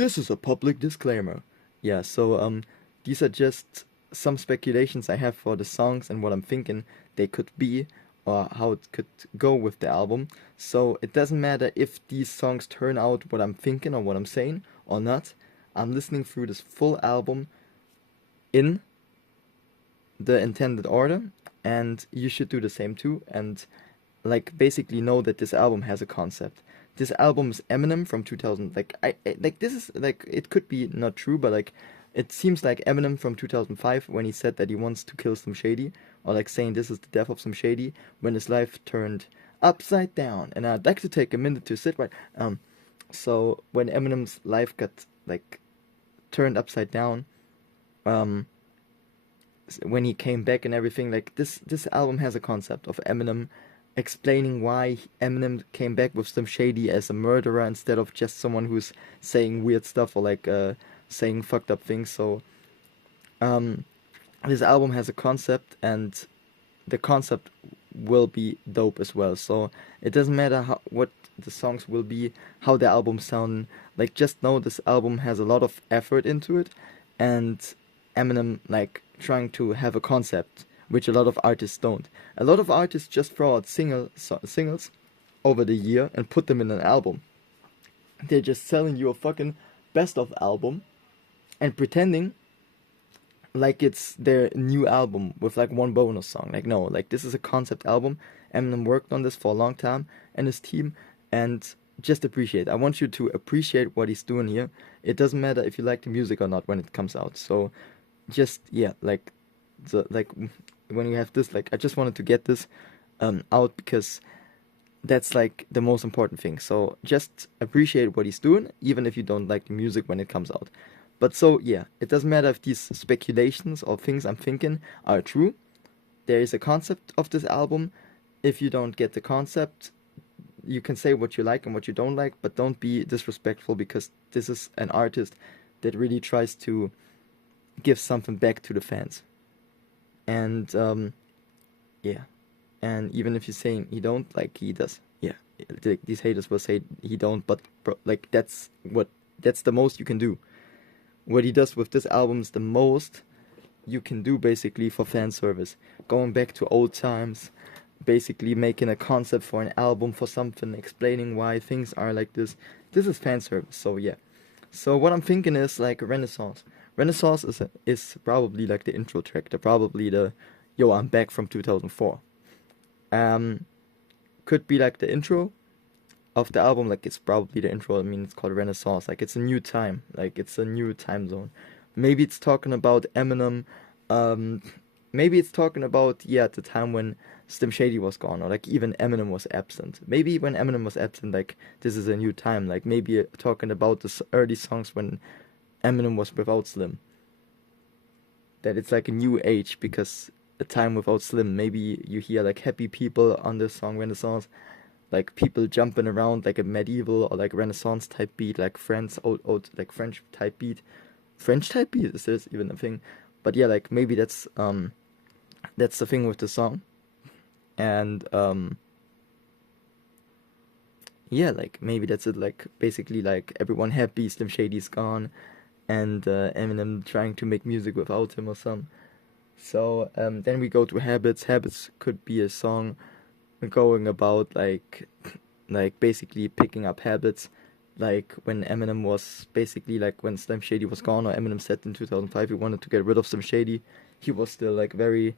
This is a public disclaimer. Yeah, so these are just some speculations I have for the songs and what I'm thinking they could be or how it could go with the album. So it doesn't matter if these songs turn out what I'm thinking or what I'm saying or not. I'm listening through this full album in the intended order, and you should do the same too. And like basically know that this album has a concept. This album is Eminem from 2000. Like like this is like it could be not true, but like it seems like Eminem from 2005 when he said that he wants to kill Slim Shady, or like saying this is the death of Slim Shady when his life turned upside down. And I'd like to take a minute to sit right. So when Eminem's life got like turned upside down, um, when he came back and everything, like this album has a concept of Eminem explaining why Eminem came back with Slim Shady as a murderer instead of just someone who's saying weird stuff or like saying fucked up things. So um this album has a concept, and the concept will be dope as well. So it doesn't matter what the songs will be, how the album sound. Like just know this album has a lot of effort into it, and Eminem like trying to have a concept, which a lot of artists don't. A lot of artists just throw out singles over the year and put them in an album. They're just selling you a fucking best of album and pretending like it's their new album with like one bonus song. Like no, like this is a concept album. Eminem worked on this for a long time and his team, and just appreciate. I want you to appreciate what he's doing here. It doesn't matter if you like the music or not when it comes out. So just yeah, like when you have this, like I just wanted to get this out because that's like the most important thing. So just appreciate what he's doing, even if you don't like the music when it comes out. But so yeah, it doesn't matter if these speculations or things I'm thinking are true. There is a concept of this album. If you don't get the concept, you can say what you like and what you don't like, but don't be disrespectful because this is an artist that really tries to give something back to the fans. And yeah, and even if you're saying he don't, like he does, yeah, these haters will say he don't, but like that's the most you can do. What he does with this album is the most you can do basically for fan service, going back to old times, basically making a concept for an album for something, explaining why things are like this. This is fan service. So yeah, so what I'm thinking is like Renaissance. Renaissance is probably like the intro track. Probably the yo I'm back from 2004. Um, could be like the intro of the album. Like it's probably the intro. I mean, it's called Renaissance. Like it's a new time. Like it's a new time zone. Maybe it's talking about Eminem. Um, maybe it's talking about yeah the time when Slim Shady was gone, or like even Eminem was absent. Maybe when Eminem was absent, like this is a new time. Like maybe talking about the early songs when Eminem was without Slim. That it's like a new age because a time without Slim. Maybe you hear like happy people on the song Renaissance, like people jumping around like a medieval or like Renaissance type beat, like French old like French type beat. French type beat, is this even a thing? But yeah, like maybe that's the thing with the song. And yeah, like maybe that's it. Like basically, like everyone happy, Slim Shady's gone, and Eminem trying to make music without him or some. So then we go to Habits. Habits could be a song going about like basically picking up habits, like when Eminem was basically like when Slim Shady was gone, or Eminem said in 2005 he wanted to get rid of Slim Shady. He was still like very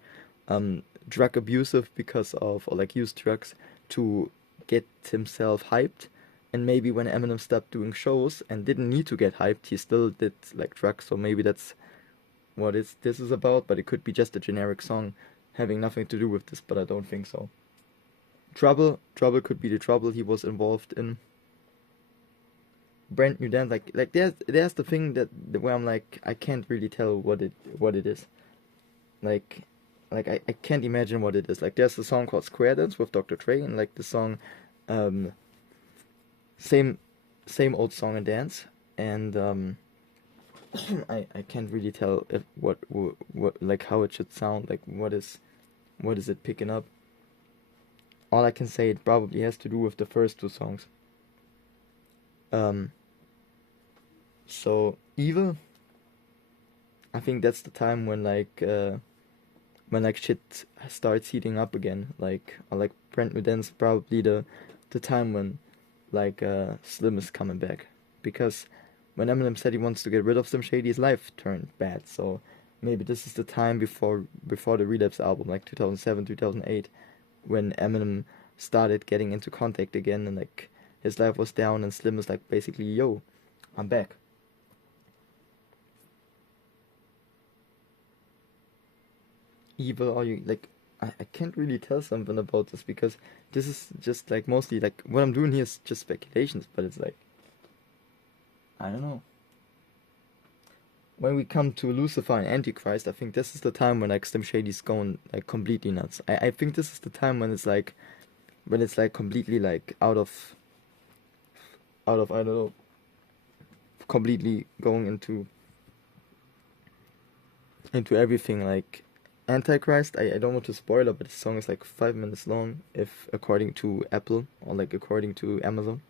drug abusive because of, or like used drugs to get himself hyped. And maybe when Eminem stopped doing shows and didn't need to get hyped, he still did like drugs. So maybe that's what this is about. But it could be just a generic song having nothing to do with this. But I don't think so. Trouble could be the trouble he was involved in. Brand new dance, like there's the thing that where I'm like I can't really tell what it is. Like I can't imagine what it is. Like there's a song called Square Dance with Dr. Dre, and like the song um same same old song and dance, and I can't really tell if what like how it should sound, like what is it picking up. All I can say, it probably has to do with the first two songs. Um So Evil, I think that's the time when like shit starts heating up again. Like I like Brent New Dance probably the time when Slim is coming back, because when Eminem said he wants to get rid of Slim Shady, his life turned bad. So maybe this is the time before the Relapse album, like 2007, 2008, when Eminem started getting into contact again, and like his life was down, and Slim was like basically, yo, I'm back. Evil, or you like, I can't really tell something about this, because this is just like mostly like what I'm doing here is just speculations, but it's like, I don't know. When we come to Lucifer and Antichrist, I think this is the time when like Slim Shady's going like completely nuts. I think this is the time when it's like completely like out of I don't know, completely going into everything. Like Antichrist, I don't want to spoil it, but the song is like 5 minutes long, if according to Apple, or like according to Amazon.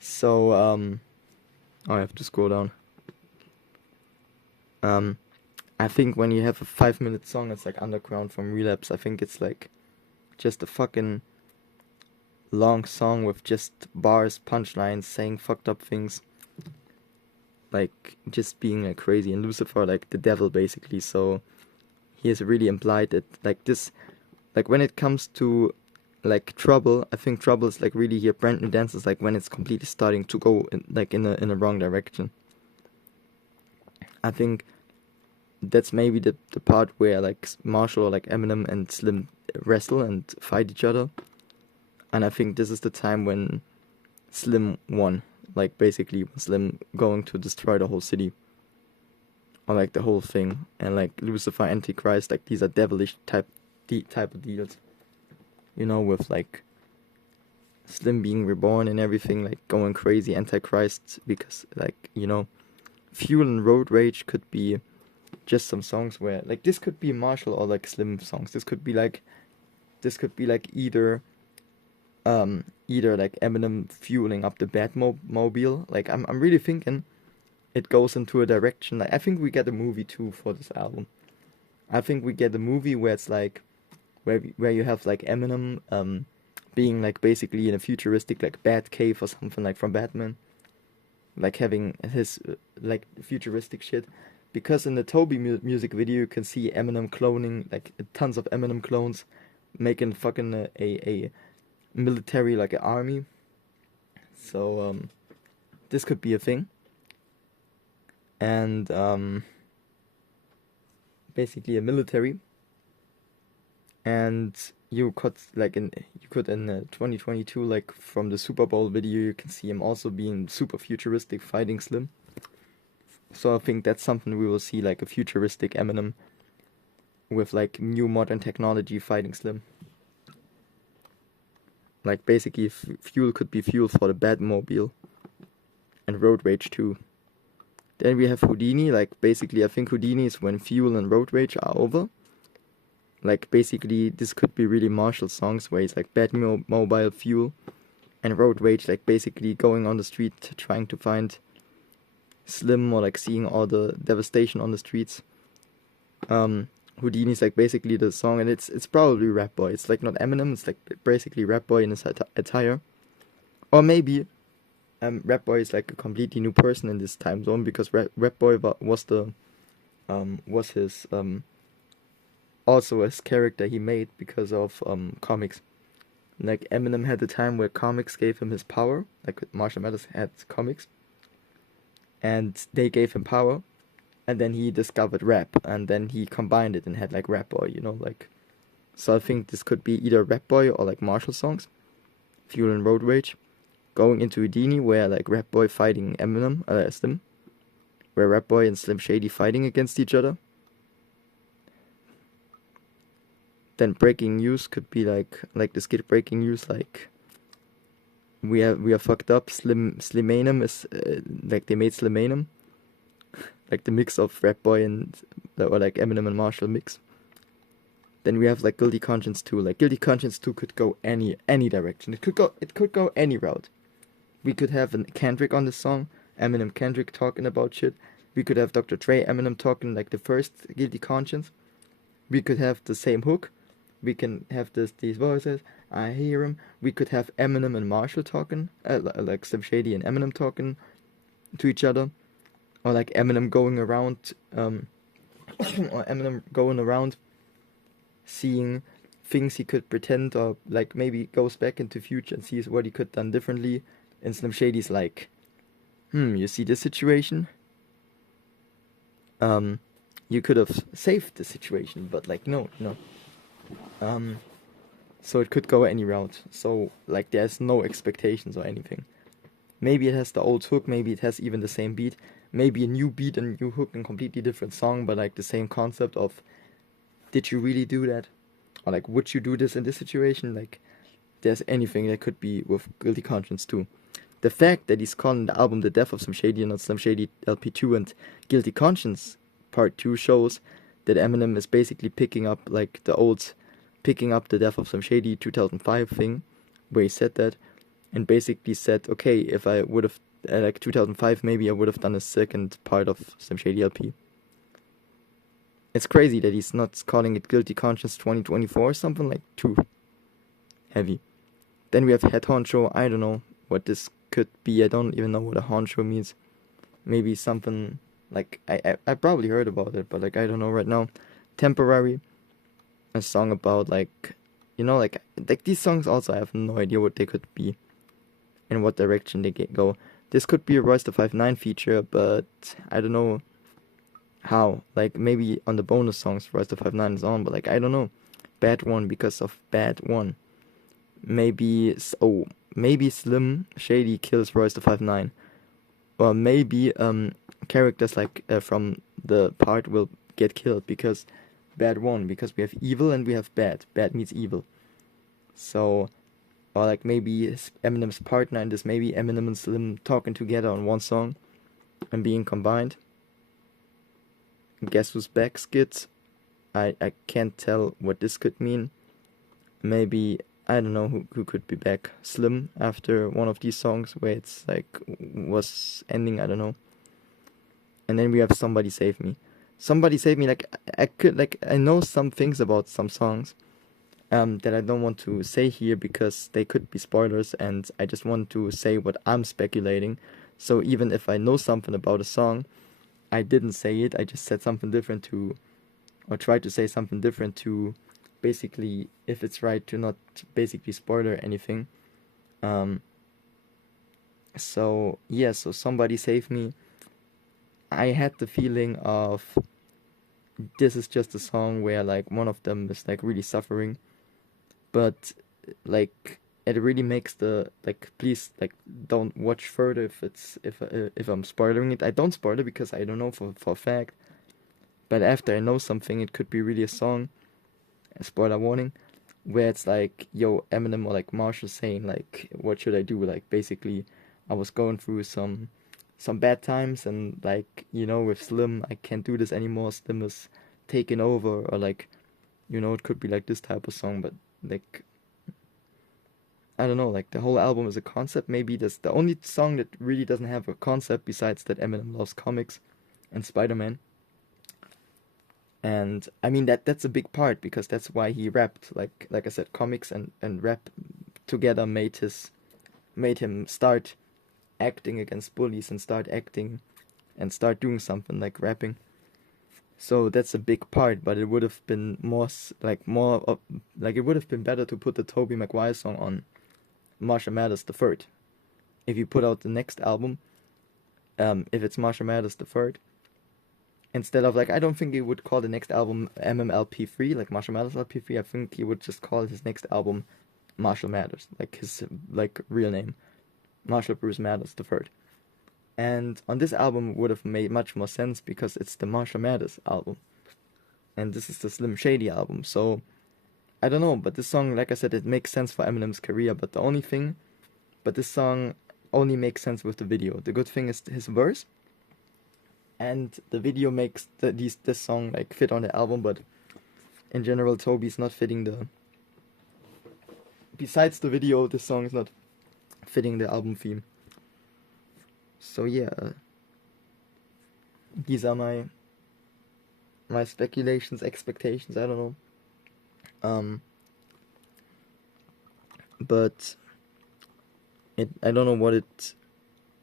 So oh, I have to scroll down. Um, I think when you have a 5 minute song, it's like Underground from Relapse. I think it's like just a fucking long song with just bars, punchlines, saying fucked up things, like just being like crazy. And Lucifer, like the devil, basically. So he has really implied that like this, like when it comes to like Trouble, I think Trouble is like really here. Brand New Dance is like when it's completely starting to go in a wrong direction. I think that's maybe the part where like Marshall or like Eminem and Slim wrestle and fight each other. And I think this is the time when Slim won. Like basically Slim going to destroy the whole city. Or like the whole thing. And like Lucifer, Antichrist, like these are devilish type of deals. You know, with like Slim being reborn and everything, like going crazy, Antichrist, because like, you know, Fuel and Road Rage could be just some songs where like this could be Marshall or like Slim songs. This could be like either like Eminem fueling up the Batmobile. Like I'm really thinking it goes into a direction. Like I think we get a movie too for this album. I think we get a movie where it's like where you have like Eminem being like basically in a futuristic like Bat cave or something like from Batman, like having his like futuristic shit. Because in the Toby music video, you can see Eminem cloning like tons of Eminem clones, making fucking a military like an army. So this could be a thing, and basically a military. And you could in 2022, like from the Super Bowl video, you can see him also being super futuristic fighting Slim. So I think that's something we will see, like a futuristic Eminem with like new modern technology fighting Slim. Like basically, Fuel could be fuel for the Batmobile, and Road Rage too. Then we have Houdini. Like basically, I think Houdini is when Fuel and Road Rage are over. Like basically, this could be really Marshall songs where he's like Batmobile, Fuel, and Road Rage, like basically going on the street trying to find Slim, or like seeing all the devastation on the streets. Houdini's like basically the song, and it's probably Rap Boy. It's like not Eminem. It's like basically Rap Boy in his attire, or maybe Rap Boy is like a completely new person in this time zone, because Rap Boy was his also his character he made because of comics. Like Eminem had a time where comics gave him his power, like Marshall Mathers had comics, and they gave him power, and then he discovered rap, and then he combined it and had like Rap Boy, you know, like. So I think this could be either Rap Boy or like Marshall songs, Fuel and Road Rage, going into Houdini where like Rap Boy fighting Eminem, Slim, where Rap Boy and Slim Shady fighting against each other. Then Breaking News could be like the skit Breaking News, like we are fucked up. Slimanum is like they made Slimanum, like the mix of Rap Boy and or like Eminem and Marshall mix. Then we have like Guilty Conscience 2. Like Guilty Conscience 2 could go any direction. It could go any route. We could have a Kendrick on this song, Eminem, Kendrick talking about shit. We could have Dr. Dre, Eminem talking like the first Guilty Conscience. We could have the same hook. We can have these voices. I hear him. We could have Eminem and Marshall talking, like Slim Shady and Eminem talking to each other, or like Eminem going around, or Eminem going around, seeing things he could pretend, or like maybe goes back into future and sees what he could done differently. And Slim Shady's like, you see this situation? You could have saved the situation, but like no. So it could go any route. So like there's no expectations or anything. Maybe it has the old hook, maybe it has even the same beat, maybe a new beat and new hook and completely different song, but like the same concept of, did you really do that? Or like, would you do this in this situation? Like, there's anything that could be with Guilty Conscience too. The fact that he's calling the album The Death of Slim Shady and not Slim Shady LP2 and Guilty Conscience Part 2 shows that Eminem is basically picking up like picking up the Death of Slim Shady 2005 thing, where he said that, and basically said, okay, if I would have, like 2005, maybe I would have done a second part of Slim Shady LP. It's crazy that he's not calling it Guilty Conscience 2024 or something, like too heavy. Then we have Head Honcho. I don't know what this could be. I don't even know what a honcho means. Maybe something like, I probably heard about it, but like I don't know right now. Temporary, a song about like, like these songs also, I have no idea what they could be, in what direction they go. This could be a Royce da 5'9" feature, but I don't know how. Like maybe on the bonus songs Royce da 5'9" is on, but like I don't know. Bad One because of Bad One. Maybe Slim Shady kills Royce da 5'9", or maybe characters like from the part will get killed because Bad One, because we have evil and we have bad. Bad meets evil. So, or like maybe Eminem's partner in this, maybe Eminem and Slim talking together on one song and being combined. Guess Who's Back skits. I can't tell what this could mean. Maybe, I don't know who could be back. Slim after one of these songs where it's like was ending, I don't know. And then we have Somebody Save Me. Somebody Save Me, like I know some things about some songs that I don't want to say here because they could be spoilers, and I just want to say what I'm speculating. So even if I know something about a song, I didn't say it, I just said something different or tried to say something different to basically, if it's right, to not basically spoiler anything. So yeah, so Somebody Save Me. I had the feeling of, this is just a song where like one of them is like really suffering, but like it really makes the, like, please like don't watch further if I'm spoiling it. I don't spoil it because I don't know for a fact, but after I know something, it could be really a song, a spoiler warning, where it's like, yo, Eminem or like Marshall saying like, what should I do? Like basically, I was going through some bad times, and like, with Slim, I can't do this anymore. Slim is taking over, or like, it could be like this type of song, but like, I don't know, like the whole album is a concept. Maybe that's the only song that really doesn't have a concept besides that Eminem loves comics and Spider-Man. And I mean that's a big part because that's why he rapped. Like I said, comics and rap together made him start acting against bullies and start acting and start doing something like rapping. So that's a big part, but it would have been it would have been better to put the Tobey Maguire song on Marshall Mathers the Third. If you put out the next album, if it's Marshall Mathers the Third, instead of like, I don't think he would call the next album MMLP3, like Marshall Mathers LP3. I think he would just call his next album Marshall Mathers, like his like real name, Marshall Bruce Mathers the Third. And on this album would have made much more sense because it's the Marshall Mathers album, and this is the Slim Shady album. So I don't know, but this song, like I said, it makes sense for Eminem's career. But this song only makes sense with the video. The good thing is his verse, and the video makes this song like fit on the album. But in general, Toby's not fitting the. Besides the video, this song is not fitting the album theme. So yeah, these are my speculations, expectations. I don't know. Um, but I don't know what it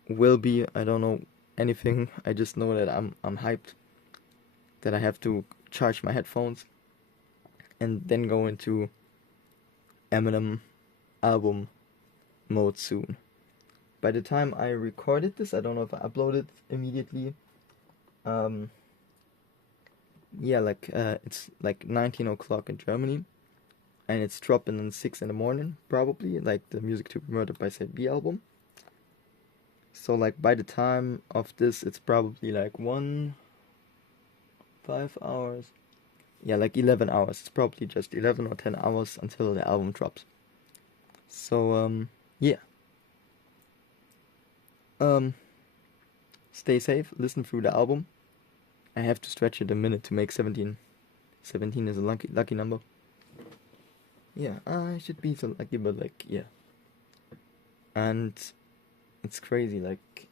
will be. I don't know anything. I just know that I'm hyped. That I have to charge my headphones and then go into Eminem album mode soon. By the time I recorded this, I don't know if I uploaded immediately. Um, yeah, like it's like 19 o'clock in Germany, and it's dropping at 6 in the morning, probably, like the Music to Be Murdered by Said B album. So like by the time of this, it's probably like 5 hours. Yeah, like 11 hours. It's probably just 11 or 10 hours until the album drops. So yeah. Um, stay safe. Listen through the album. I have to stretch it a minute to make 17. 17 is a lucky number. Yeah, I should be so lucky, but like yeah. And it's crazy, like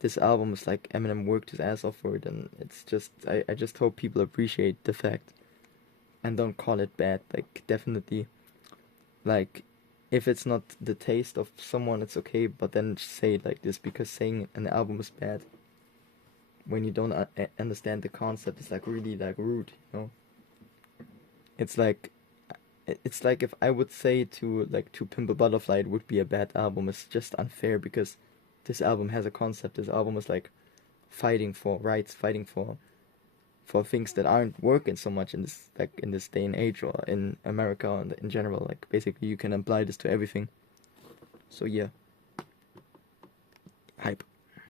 this album is like Eminem worked his ass off for it, and it's just I just hope people appreciate the fact and don't call it bad. Like definitely, like if it's not the taste of someone, it's okay, but then say it like this, because saying an album is bad when you don't understand the concept is like really like rude, you know. It's like if I would say to Pimp a Butterfly it would be a bad album. It's just unfair because this album has a concept. This album is like fighting for rights, fighting for things that aren't working so much in this day and age, or in America and in general. Like basically you can apply this to everything. So yeah.